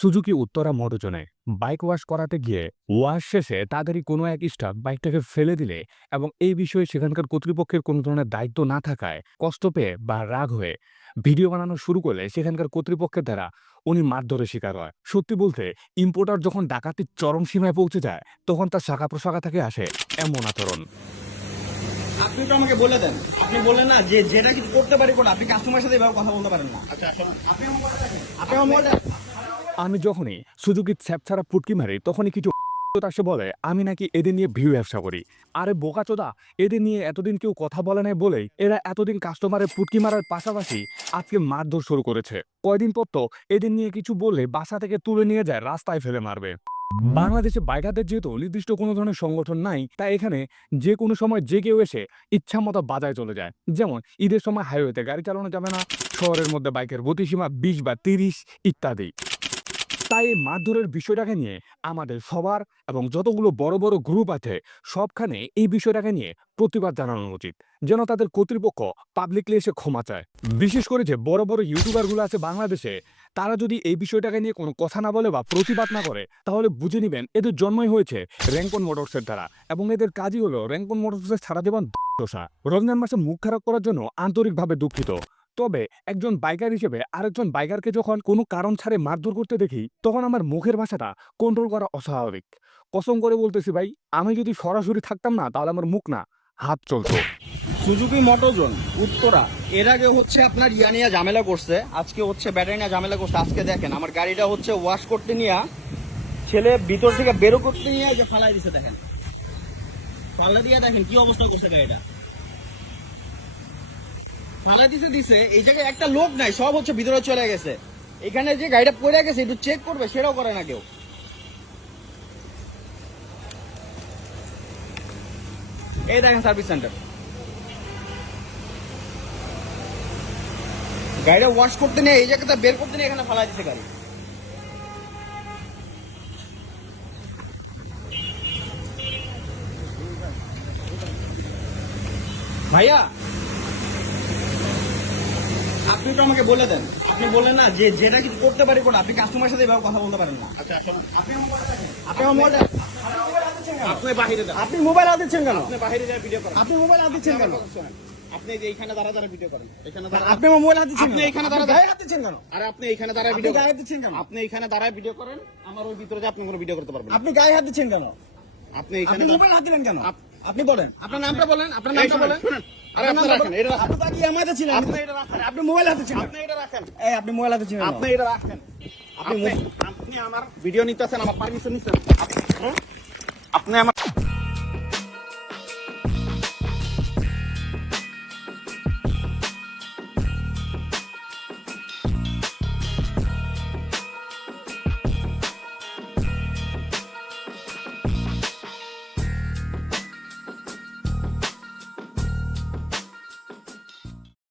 Suzuki Uttara মোটরজনে bike wash করাতে গিয়ে ওয়াশ শেষে তাদেরই কোনো এক স্টাফ বাইকটাকে ফেলে দিলে এবং এই বিষয়ে সেখানকার কর্তৃপক্ষের কোনো ধরনের দায়িত্ব না থাকায় কষ্ট পেয়ে বা রাগ হয়ে ভিডিও বানানো শুরু করলে সেখানকার কর্তৃপক্ষের দ্বারা উনি মারধরের শিকার হয়। সত্যি বলতে ইম্পোর্টার যখন ডাকাতির চরম সীমায় পৌঁছে যায়, তখন তার শাখা প্রশাখা থেকে আসে এমন আচরণ। আপনি তো আমাকে বলে দেন। আপনি বললেন না যে যেটা কিছু করতে পারি কোন আপনি কাস্টমারের সাথে এভাবে কথা বলতে পারেন না। আচ্ছা আপনি। আমি যখনই সুজুকির ছ্যাপ ছাড়া পুটকি মারি তখনই কিছু আসে বলে, আমি নাকি এদের নিয়ে ভিউ ব্যবসা করি। আরে বোকাচোদা এদের নিয়ে এতদিন কেউ কথা বলে নাই বলেই এরা এতদিন কাস্টমারের পুটকি মারার পাশাপাশি আজকে মারধর শুরু করেছে। কয়দিন পর তো এদের নিয়ে কিছু বললে বাসা থেকে তুলে নিয়ে যায়, রাস্তায় ফেলে মারবে। বাংলাদেশে বাইকারদের যেহেতু নির্দিষ্ট কোনো ধরনের সংগঠন নাই, তাই এখানে যে কোনো সময় যে কেউ এসে ইচ্ছা মতো বাজায় চলে যায়। যেমন ঈদের সময় হাইওয়েতে গাড়ি চালানো যাবে না, শহরের মধ্যে বাইকের গতিসীমা বিশ বা তিরিশ ইত্যাদি। তাই এই মারধরের বিষয়টাকে নিয়ে আমাদের সবার এবং যতগুলো বড় বড় গ্রুপ আছে, সবখানে এই বিষয়টাকে নিয়ে প্রতিবাদ জানানো উচিত, যেন তাদের কর্তৃপক্ষ পাবলিকলি এসে ক্ষমা চায়। বিশেষ করে যে বড় বড় ইউটিউবারগুলো আছে বাংলাদেশে, তারা যদি এই বিষয়টাকে নিয়ে কোনো কথা না বলে বা প্রতিবাদ না করে, তাহলে বুঝে নেবেন এদের জন্মই হয়েছে র্যাঙ্কন মোটরসের দ্বারা এবং এদের কাজই হলো র্যাঙ্কন মোটরসের সারা জীবন দোষা। রমজান মাসে মুখ খারাপ করার জন্য আন্তরিকভাবে দুঃখিত। তবে একজন বাইকার হিসেবে আরেকজন বাইকারকে যখন কোনো কারণ ছাড়ে মারধর করতে দেখি, তখন আমার মুখের ভাষাটা কন্ট্রোল করা অস্বাভাবিক। কসম করে বলতেছি ভাই, আমি যদি সরাসরি থাকতাম না, তাহলে আমার মুখ না, হাত চলতো। সুজুকি মোটরজন উত্তরা। এর আগে হচ্ছে আপনার ইয়া নিয়ে ঝামেলা করছে, আজকে হচ্ছে ব্যাটারি নিয়ে ঝামেলা করছে, আজকে দেখেন, আমার গাড়িটা হচ্ছে ওয়াশ করতে নিয়ে, ছেলে ভিতর থেকে বেরো করতে নিয়ে যে ফালাই দিছে, দেখেন। ফালা দিয়ে দেখেন কি অবস্থা করছে গাড়িটা। দিছে, এই জায়গায় একটা লোক নাই, সব হচ্ছে ভিতরে চলে গেছে। এখানে যে গাড়িটা পড়ে গেছে, একটু চেক করবে, সেটাও করে না কেউ। এই দেখেন সার্ভিস সেন্টার গাড়িটা ওয়াশ করতে নেই, এই জায়গাটা বের করতে নেই, এখানে ফালা দিছে গাড়ি। ভাইয়া আপনি তো আমাকে বলে দেন। আপনি বললেন না যে যেটা কিছু করতে পারি কোন আপনি কাস্টমারের সাথে এভাবে কথা বলতে পারেন না। আচ্ছা আপনি আমার মোবাইল। আপনি দেখেন। আপনি বাহিরে যান। আপনি মোবাইল হাত দিচ্ছেন কেন? আপনি বাহিরে যায় ভিডিও করেন। আপনি মোবাইল হাত দিচ্ছেন কেন? আপনি যে এইখানে দাঁড়া দাঁড়া ভিডিও করেন এখানে দাঁড়া আপনি মোবাইল হাত দিচ্ছেন আপনি কেন? এখানে দাঁড়া- গায়ে দিচ্ছেন কেন? আরে আপনি এইখানে দাঁড়ায় ভিডিও গায়ে হাত দিচ্ছেন কেন? আপনি এইখানে দাঁড়ায় ভিডিও করেন আমার ওই ভিতরে যে আপনি কোনো ভিডিও করতে পারবেন আপনি গায়ে হাত দিচ্ছেন কেন? আপনি এইখানে দাঁড়া- মোবাইল হাত দিলেন কেন? আপ- আপনি বলেন। আপনার নামটা বলেন আপনার নামটা বলেন। আরে আপনি রাখেন, এটা রাখেন। আপনি তাকিয়ে আমাদের ছিলেন। আপনি এটা রাখেন। আপনি মোবাইল হাতে ছিলেন। আপনি এটা রাখেন। এই আপনি মোবাইল হাতে ছিলেন। আপনি এটা রাখেন। আপনি আপনি আমার ভিডিও নিতেছেন আমার পারমিশন নিচ্ছেন আপনি আমার